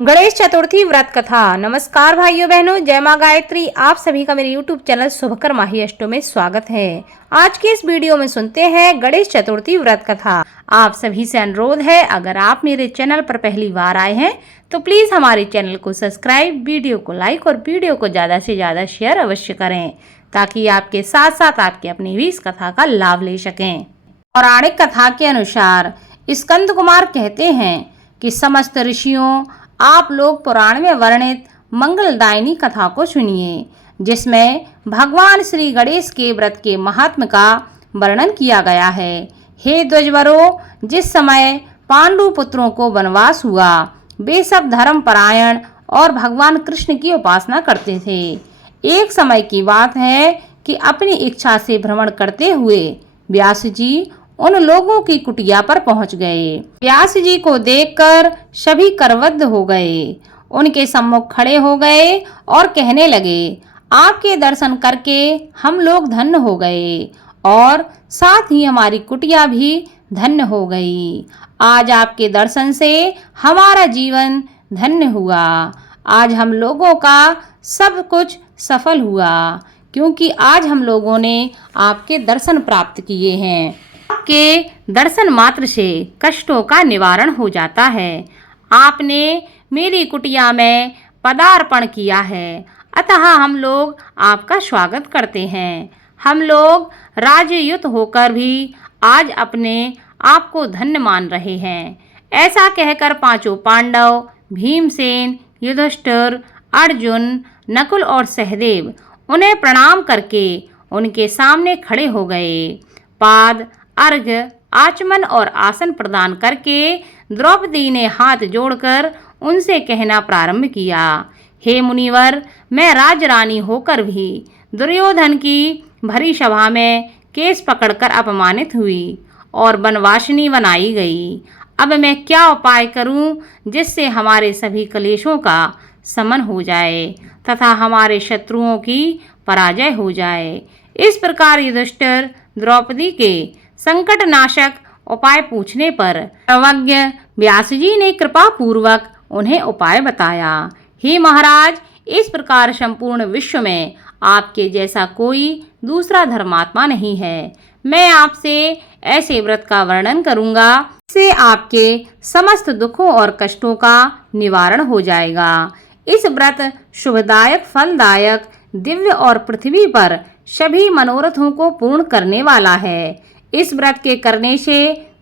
गणेश चतुर्थी व्रत कथा। नमस्कार भाइयों बहनों, जय मां गायत्री। आप सभी का मेरे YouTube चैनल शुभकर माही अष्टो में स्वागत है। आज के इस वीडियो में सुनते हैं गणेश चतुर्थी व्रत कथा। आप सभी से अनुरोध है, अगर आप मेरे चैनल पर पहली बार आए हैं तो प्लीज हमारे चैनल को सब्सक्राइब, वीडियो को लाइक और वीडियो को ज्यादा से ज्यादा शेयर अवश्य करें, ताकि आपके साथ साथ आपके अपने भी इस कथा का लाभ ले सकें। पौराणिक कथा के अनुसार स्कंद कुमार कहते हैं कि समस्त ऋषियों, आप लोग पुराण में वर्णित मंगलदायिनी कथा को सुनिए, जिसमें भगवान श्री गणेश के व्रत के महात्म का वर्णन किया गया है। हे द्विजवरों, जिस समय पांडु पुत्रों को वनवास हुआ, वे सब धर्म परायण और भगवान कृष्ण की उपासना करते थे। एक समय की बात है कि अपनी इच्छा से भ्रमण करते हुए व्यास जी उन लोगों की कुटिया पर पहुंच गए। व्यास जी को देखकर सभी करवद्ध हो गए, उनके सम्मुख खड़े हो गए और कहने लगे, आपके दर्शन करके हम लोग धन्य हो गए और साथ ही हमारी कुटिया भी धन्य हो गई। आज आपके दर्शन से हमारा जीवन धन्य हुआ। आज हम लोगों का सब कुछ सफल हुआ, क्योंकि आज हम लोगों ने आपके दर्शन प्राप्त किए हैं। आपके दर्शन मात्र से कष्टों का निवारण हो जाता है। आपने मेरी कुटिया में पदार्पण किया है, अतः हम लोग आपका स्वागत करते हैं। हम लोग राजयुत होकर भी आज अपने आप को धन्य मान रहे हैं। ऐसा कहकर पांचों पांडव भीमसेन, युधिष्ठिर, अर्जुन, नकुल और सहदेव उन्हें प्रणाम करके उनके सामने खड़े हो गए। पाद, अर्घ्य, आचमन और आसन प्रदान करके द्रौपदी ने हाथ जोड़कर उनसे कहना प्रारंभ किया, हे मुनिवर, मैं राजरानी होकर भी दुर्योधन की भरी सभा में केस पकड़कर अपमानित हुई और वनवासिनी बनाई गई। अब मैं क्या उपाय करूं जिससे हमारे सभी क्लेशों का शमन हो जाए तथा हमारे शत्रुओं की पराजय हो जाए। इस प्रकार युधिष्ठिर द्रौपदी के संकट नाशक उपाय पूछने पर सर्वज्ञ व्यास जी ने कृपा पूर्वक उन्हें उपाय बताया। हे महाराज, इस प्रकार संपूर्ण विश्व में आपके जैसा कोई दूसरा धर्मात्मा नहीं है। मैं आपसे ऐसे व्रत का वर्णन करूंगा, इससे आपके समस्त दुखों और कष्टों का निवारण हो जाएगा। इस व्रत शुभदायक, फलदायक, दिव्य और पृथ्वी पर सभी मनोरथों को पूर्ण करने वाला है। इस व्रत के करने से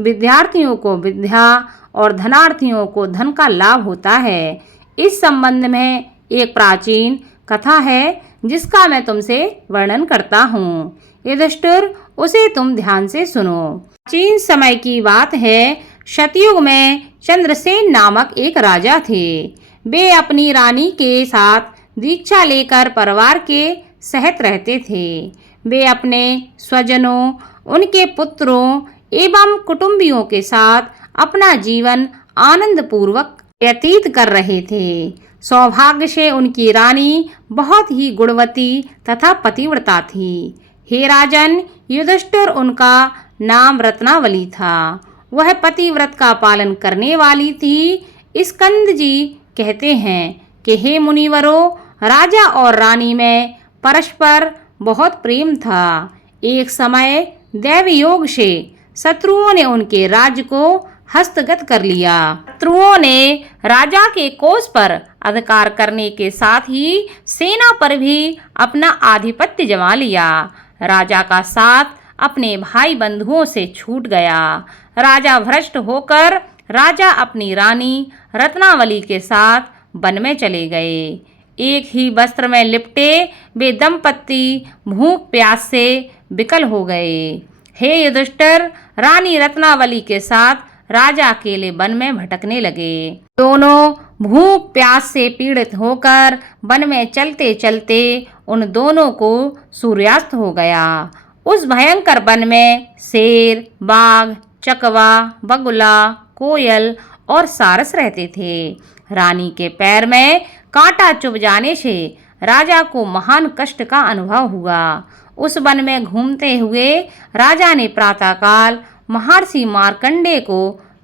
विद्यार्थियों को विद्या और धनार्थियों को धन का लाभ होता है। इस संबंध में एक प्राचीन कथा है जिसका मैं तुमसे वर्णन करता हूँ। युधिष्ठिर, उसे तुम ध्यान से सुनो। प्राचीन समय की बात है। सतयुग में चंद्रसेन नामक एक राजा थे। वे अपनी रानी के साथ दीक्षा लेकर परिवार के सहित रहते थे। वे अपने स्वजनों, उनके पुत्रों एवं कुटुंबियों के साथ अपना जीवन आनंद पूर्वक व्यतीत कर रहे थे। सौभाग्य से उनकी रानी बहुत ही गुणवती तथा पतिव्रता थी। हे राजन, युधिष्ठिर उनका नाम रत्नावली था। वह पतिव्रत का पालन करने वाली थी। स्कंद जी कहते हैं कि हे मुनिवरों, राजा और रानी में परस्पर बहुत प्रेम था। एक समय दैव योग से शत्रुओं ने उनके राज्य को हस्तगत कर लिया। शत्रुओं ने राजा के कोष पर अधिकार करने के साथ ही सेना पर भी अपना आधिपत्य जमा लिया। राजा का साथ अपने भाई बंधुओं से छूट गया। राजा भ्रष्ट होकर राजा अपनी रानी रत्नावली के साथ वन में चले गए। एक ही वस्त्र में लिपटे वे दंपत्ति भूख प्यास से विकल हो गए। हे युधिष्ठिर, रानी रत्नावली के साथ राजा अकेले वन में भटकने लगे। दोनों भूख प्यास से पीड़ित होकर वन में चलते चलते उन दोनों को सूर्यास्त हो गया। उस भयंकर वन में शेर, बाघ, चकवा, बगुला, कोयल और सारस रहते थे। रानी के पैर में कांटा चुभ जाने से राजा को महान कष्ट का अनुभव हुआ। उस वन में घूमते हुए राजा ने प्रातःकाल महर्षि मार्कंडेय को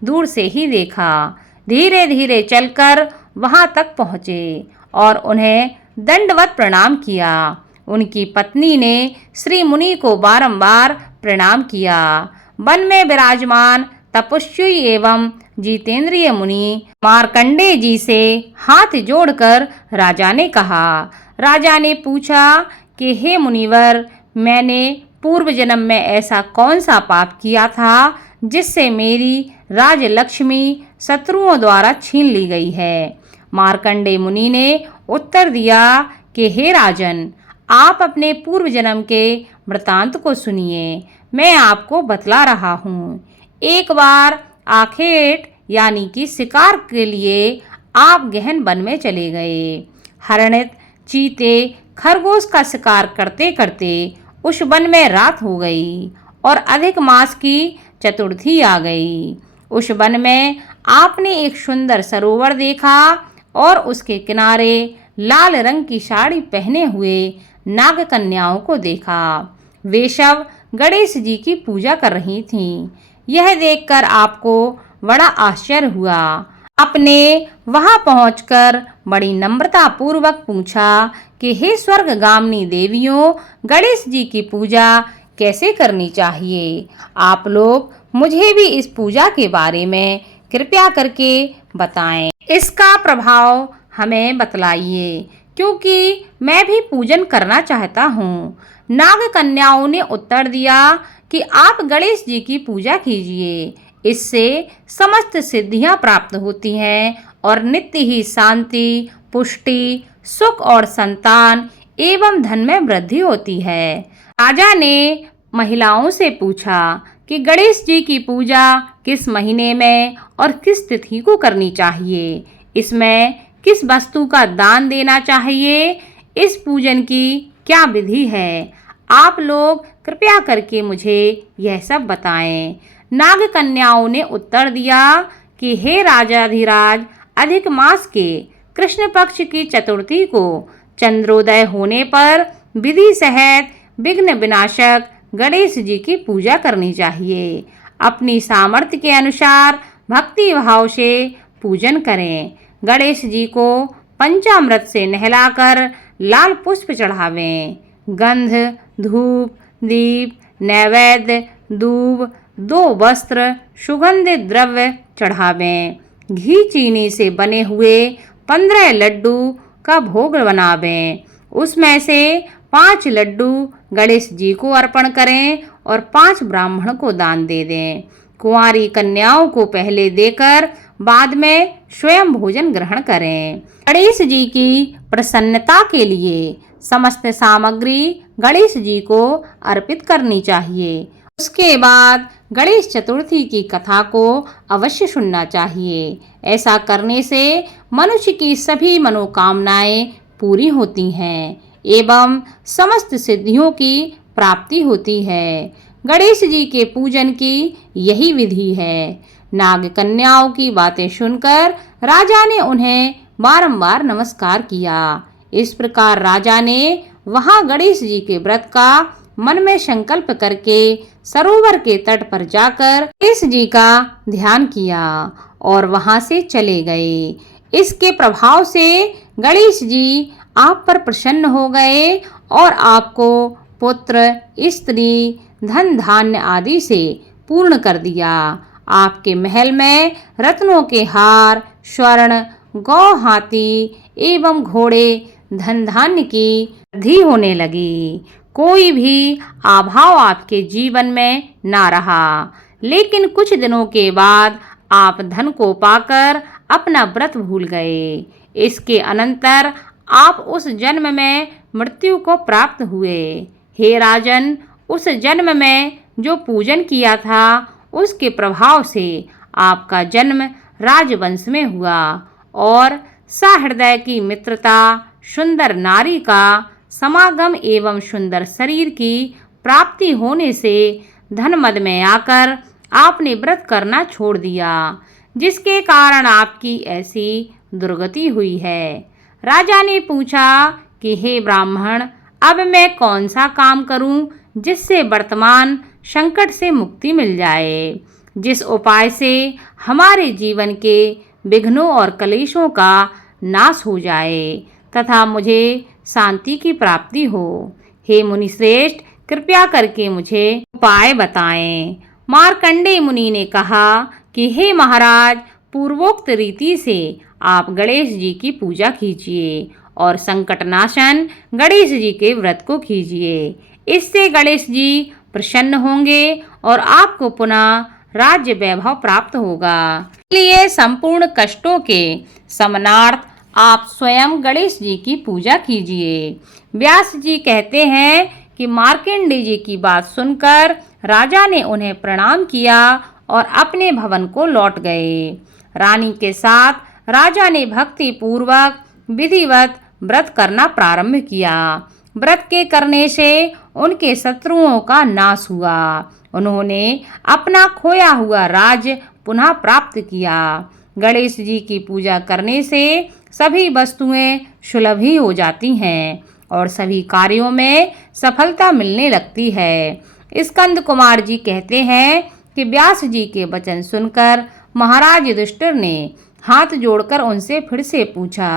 दूर से ही देखा। धीरे धीरे चलकर वहां तक पहुँचे और उन्हें दंडवत प्रणाम किया। उनकी पत्नी ने श्री मुनि को बारंबार प्रणाम किया। वन में विराजमान तपस्वी एवं जितेंद्रिय मुनि मार्कंडेय जी से हाथ जोड़कर राजा ने कहा। राजा ने पूछा कि हे मुनिवर, मैंने पूर्व जन्म में ऐसा कौन सा पाप किया था जिससे मेरी राजलक्ष्मी शत्रुओं द्वारा छीन ली गई है। मार्कंडेय मुनि ने उत्तर दिया कि हे राजन, आप अपने पूर्व जन्म के वृतांत को सुनिए। मैं आपको बतला रहा हूँ। एक बार आखेट यानी कि शिकार के लिए आप गहन वन में चले गए। हरिण, चीते, खरगोश का शिकार करते करते उस वन में रात हो गई और अधिक मास की चतुर्थी आ गई। उस वन में आपने एक सुंदर सरोवर देखा और उसके किनारे लाल रंग की साड़ी पहने हुए नाग कन्याओं को देखा। वे सब गणेश जी की पूजा कर रही थीं। यह देखकर आपको बड़ा आश्चर्य हुआ। आपने वहां पहुंचकर बड़ी नम्रता पूर्वक पूछा कि हे स्वर्गगामिनी देवियों, गणेश जी की पूजा कैसे करनी चाहिए? आप लोग मुझे भी इस पूजा के बारे में कृपया करके बताएं। इसका प्रभाव हमें बतलाइए, क्योंकि मैं भी पूजन करना चाहता हूँ। नाग कन्याओं ने उत्तर दिया कि आप गणेश जी की पूजा कीजिए। इससे समस्त सिद्धियां प्राप्त होती हैं और नित्य ही शांति, पुष्टि, सुख और संतान एवं धन में वृद्धि होती है। राजा ने महिलाओं से पूछा कि गणेश जी की पूजा किस महीने में और किस तिथि को करनी चाहिए? इसमें किस वस्तु का दान देना चाहिए? इस पूजन की क्या विधि है? आप लोग कृपया करके मुझे यह सब बताएं। नाग कन्याओं ने उत्तर दिया कि हे राजाधिराज, अधिक मास के कृष्ण पक्ष की चतुर्थी को चंद्रोदय होने पर विधि सहित विघ्न विनाशक गणेश जी की पूजा करनी चाहिए। अपनी सामर्थ्य के अनुसार भक्ति भाव से पूजन करें। गणेश जी को पंचामृत से नहलाकर लाल पुष्प चढ़ावें। गंध, धूप, दीप, नैवेद्य, दूब, 2 वस्त्र, सुगंधित द्रव्य चढ़ावें। घी चीनी से बने हुए 15 लड्डू का भोग बनावें। उसमें से 5 लड्डू गणेश जी को अर्पण करें और 5 ब्राह्मण को दान दे दें। कुंवारी कन्याओं को पहले देकर बाद में स्वयं भोजन ग्रहण करें। गणेश जी की प्रसन्नता के लिए समस्त सामग्री गणेश जी को अर्पित करनी चाहिए। उसके बाद गणेश चतुर्थी की कथा को अवश्य सुनना चाहिए। ऐसा करने से मनुष्य की सभी मनोकामनाएं पूरी होती हैं एवं समस्त सिद्धियों की प्राप्ति होती है। गणेश जी के पूजन की यही विधि है। नाग कन्याओं की बातें सुनकर राजा ने उन्हें बारंबार नमस्कार किया। इस प्रकार राजा ने वहां गणेश जी के व्रत का मन में संकल्प करके सरोवर के तट पर जाकर गणेश जी का ध्यान किया और वहां से चले गए। इसके प्रभाव से गणेश जी आप पर प्रसन्न हो गए और आपको पुत्र, स्त्री, धन धान्य आदि से पूर्ण कर दिया। आपके महल में रत्नों के हार, स्वर्ण, गौ, हाथी एवं घोड़े, धन धान्य की वृद्धि होने लगी। कोई भी अभाव आपके जीवन में ना रहा। लेकिन कुछ दिनों के बाद आप धन को पाकर अपना व्रत भूल गए। इसके अनंतर आप उस जन्म में मृत्यु को प्राप्त हुए। हे राजन, उस जन्म में जो पूजन किया था उसके प्रभाव से आपका जन्म राजवंश में हुआ और सहृदय की मित्रता, सुंदर नारी का समागम एवं सुंदर शरीर की प्राप्ति होने से धन मद में आकर आपने व्रत करना छोड़ दिया, जिसके कारण आपकी ऐसी दुर्गति हुई है। राजा ने पूछा कि हे ब्राह्मण, अब मैं कौन सा काम करूं जिससे वर्तमान संकट से मुक्ति मिल जाए, जिस उपाय से हमारे जीवन के विघ्नों और कलेशों का नाश हो जाए तथा मुझे शांति की प्राप्ति हो। हे मुनि श्रेष्ठ, कृपया करके मुझे उपाय बताएं। मार्कंडेय मुनि ने कहा कि हे महाराज, पूर्वोक्त रीति से आप गणेश जी की पूजा कीजिए और संकटनाशन गणेश जी के व्रत को कीजिए। इससे गणेश जी प्रसन्न होंगे और आपको पुनः राज्य वैभव प्राप्त होगा। इसलिए संपूर्ण कष्टों के शमनार्थ आप स्वयं गणेश जी की पूजा कीजिए। व्यास जी कहते हैं कि मार्कंडेय जी की बात सुनकर राजा ने उन्हें प्रणाम किया और अपने भवन को लौट गए। रानी के साथ राजा ने भक्ति पूर्वक विधिवत व्रत करना प्रारंभ किया। व्रत के करने से उनके शत्रुओं का नाश हुआ। उन्होंने अपना खोया हुआ राज्य पुनः प्राप्त किया। गणेश जी की पूजा करने से सभी वस्तुएं सुलभ ही हो जाती हैं और सभी कार्यों में सफलता मिलने लगती है। स्कंद कुमार जी कहते हैं कि व्यास जी के वचन सुनकर महाराज युधिष्ठिर ने हाथ जोड़कर उनसे फिर से पूछा।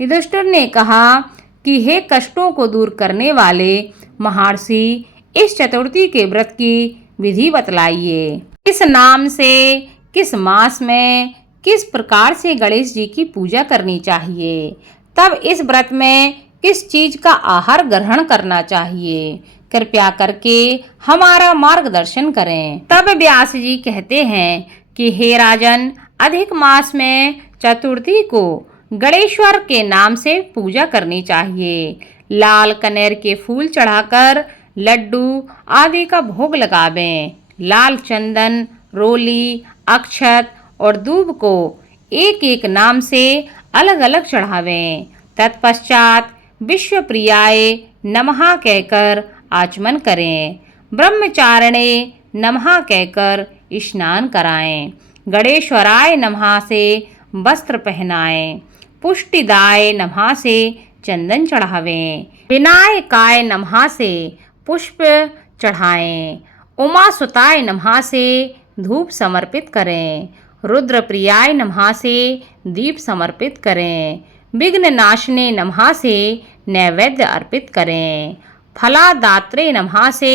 युधिष्ठिर ने कहा कि हे कष्टों को दूर करने वाले महर्षि, इस चतुर्थी के व्रत की विधि बतलाइए। किस नाम से, किस मास में, किस प्रकार से गणेश जी की पूजा करनी चाहिए, तब इस व्रत में किस चीज का आहार ग्रहण करना चाहिए, कृपया करके हमारा मार्गदर्शन करें। तब व्यास जी कहते हैं कि हे राजन, अधिक मास में चतुर्थी को गणेश्वर के नाम से पूजा करनी चाहिए। लाल कनेर के फूल चढ़ाकर लड्डू आदि का भोग लगावें। लाल चंदन, रोली, अक्षत और दूब को एक एक नाम से अलग अलग चढ़ावें। तत्पश्चात विश्व प्रियाय नमः कहकर आचमन करें। ब्रह्मचारिणे नमः कहकर स्नान कराएं। गणेश्वराय नमः से वस्त्र पहनाएं। पुष्टिदाय नमः से चंदन चढ़ावें। विनायकाय नमः से पुष्प चढ़ाएं। उमासुताय नमः से धूप समर्पित करें। रुद्रप्रियाय नमः से दीप समर्पित करें। विघ्न नाशने नमः से नैवेद्य अर्पित करें। फलादात्रे नमः से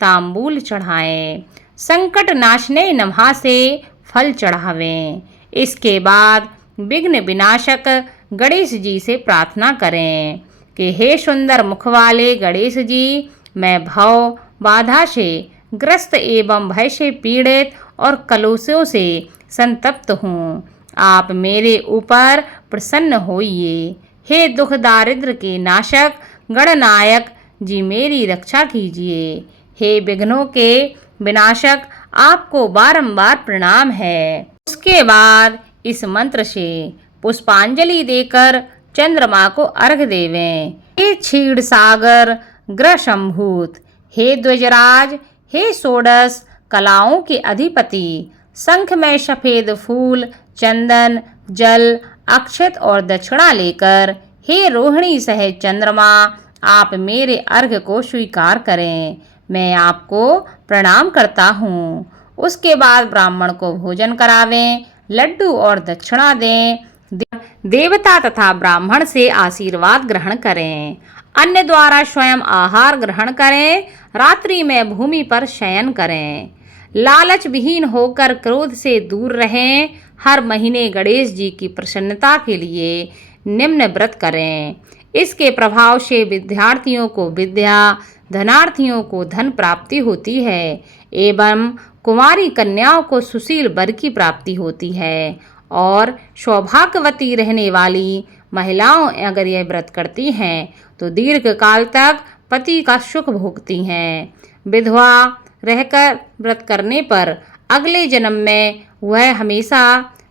तांबूल चढ़ाएं। संकट नाशने नमः से फल चढ़ावें। इसके बाद विघ्न विनाशक गणेश जी से प्रार्थना करें कि हे सुंदर मुख वाले गणेश जी, मैं भव बाधा से ग्रस्त एवं भय से पीड़ित और कलुषों से संतप्त हूँ। आप मेरे ऊपर प्रसन्न होइए। हे दुख दारिद्र के नाशक गणनायक जी, मेरी रक्षा कीजिए। हे विघ्नों के विनाशक, आपको बारंबार प्रणाम है। उसके बाद इस मंत्र से पुष्पांजलि देकर चंद्रमा को अर्घ्य देवें। हे क्षीर सागर ग्रह संभूत, हे द्विजराज, हे षोडश कलाओं के अधिपति, शंख में सफेद फूल, चंदन, जल, अक्षत और दक्षिणा लेकर हे रोहिणी सहित चंद्रमा, आप मेरे अर्घ्य को स्वीकार करें। मैं आपको प्रणाम करता हूँ। उसके बाद ब्राह्मण को भोजन करावें, लड्डू और दक्षिणा दें। देवता तथा ब्राह्मण से आशीर्वाद ग्रहण करें। अन्य द्वारा स्वयं आहार ग्रहण करें। रात्रि में भूमि पर शयन करें। लालच विहीन होकर क्रोध से दूर रहें। हर महीने गणेश जी की प्रसन्नता के लिए निम्न व्रत करें। इसके प्रभाव से विद्यार्थियों को विद्या, धनार्थियों को धन प्राप्ति होती है एवं कुमारी कन्याओं को सुशील वर की प्राप्ति होती है। और सौभाग्यवती रहने वाली महिलाओं अगर यह व्रत करती हैं तो दीर्घ काल तक पति का सुख भोगती हैं। विधवा रहकर व्रत करने पर अगले जन्म में वह हमेशा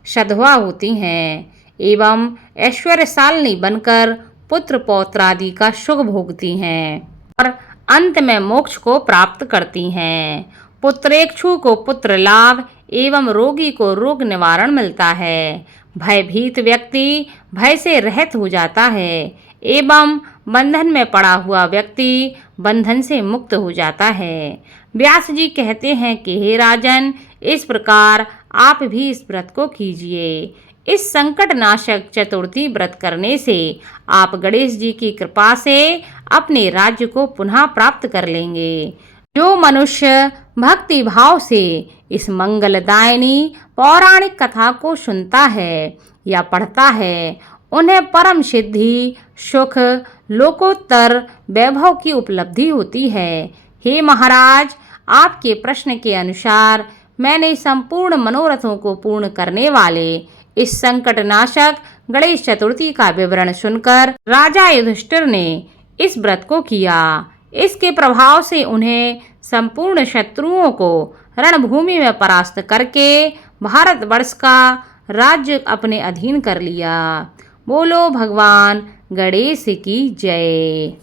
सधवा होती हैं एवं ऐश्वर्यशालिनी बनकर पुत्र पौत्र आदि का सुख भोगती हैं और अंत में मोक्ष को प्राप्त करती हैं। पुत्रेक्षु को पुत्र लाभ एवं रोगी को रोग निवारण मिलता है। भयभीत व्यक्ति भय से रहित हो जाता है एवं बंधन में पड़ा हुआ व्यक्ति बंधन से मुक्त हो जाता है। व्यास जी कहते हैं कि हे राजन, इस प्रकार आप भी इस व्रत को कीजिए। इस संकट नाशक चतुर्थी व्रत करने से आप गणेश जी की कृपा से अपने राज्य को पुनः प्राप्त कर लेंगे। जो मनुष्य भक्ति भाव से इस मंगलदायिनी पौराणिक कथा को सुनता है या पढ़ता है, उन्हें परम सिद्धि, सुख, लोकोत्तर वैभव की उपलब्धि होती है। हे महाराज, आपके प्रश्न के अनुसार मैंने संपूर्ण मनोरथों को पूर्ण करने वाले इस संकट नाशक गणेश चतुर्थी का विवरण सुनकर राजा युधिष्ठिर ने इस व्रत को किया। इसके प्रभाव से उन्हें संपूर्ण शत्रुओं को रणभूमि में परास्त करके भारतवर्ष का राज्य अपने अधीन कर लिया। बोलो भगवान गणेश की जय।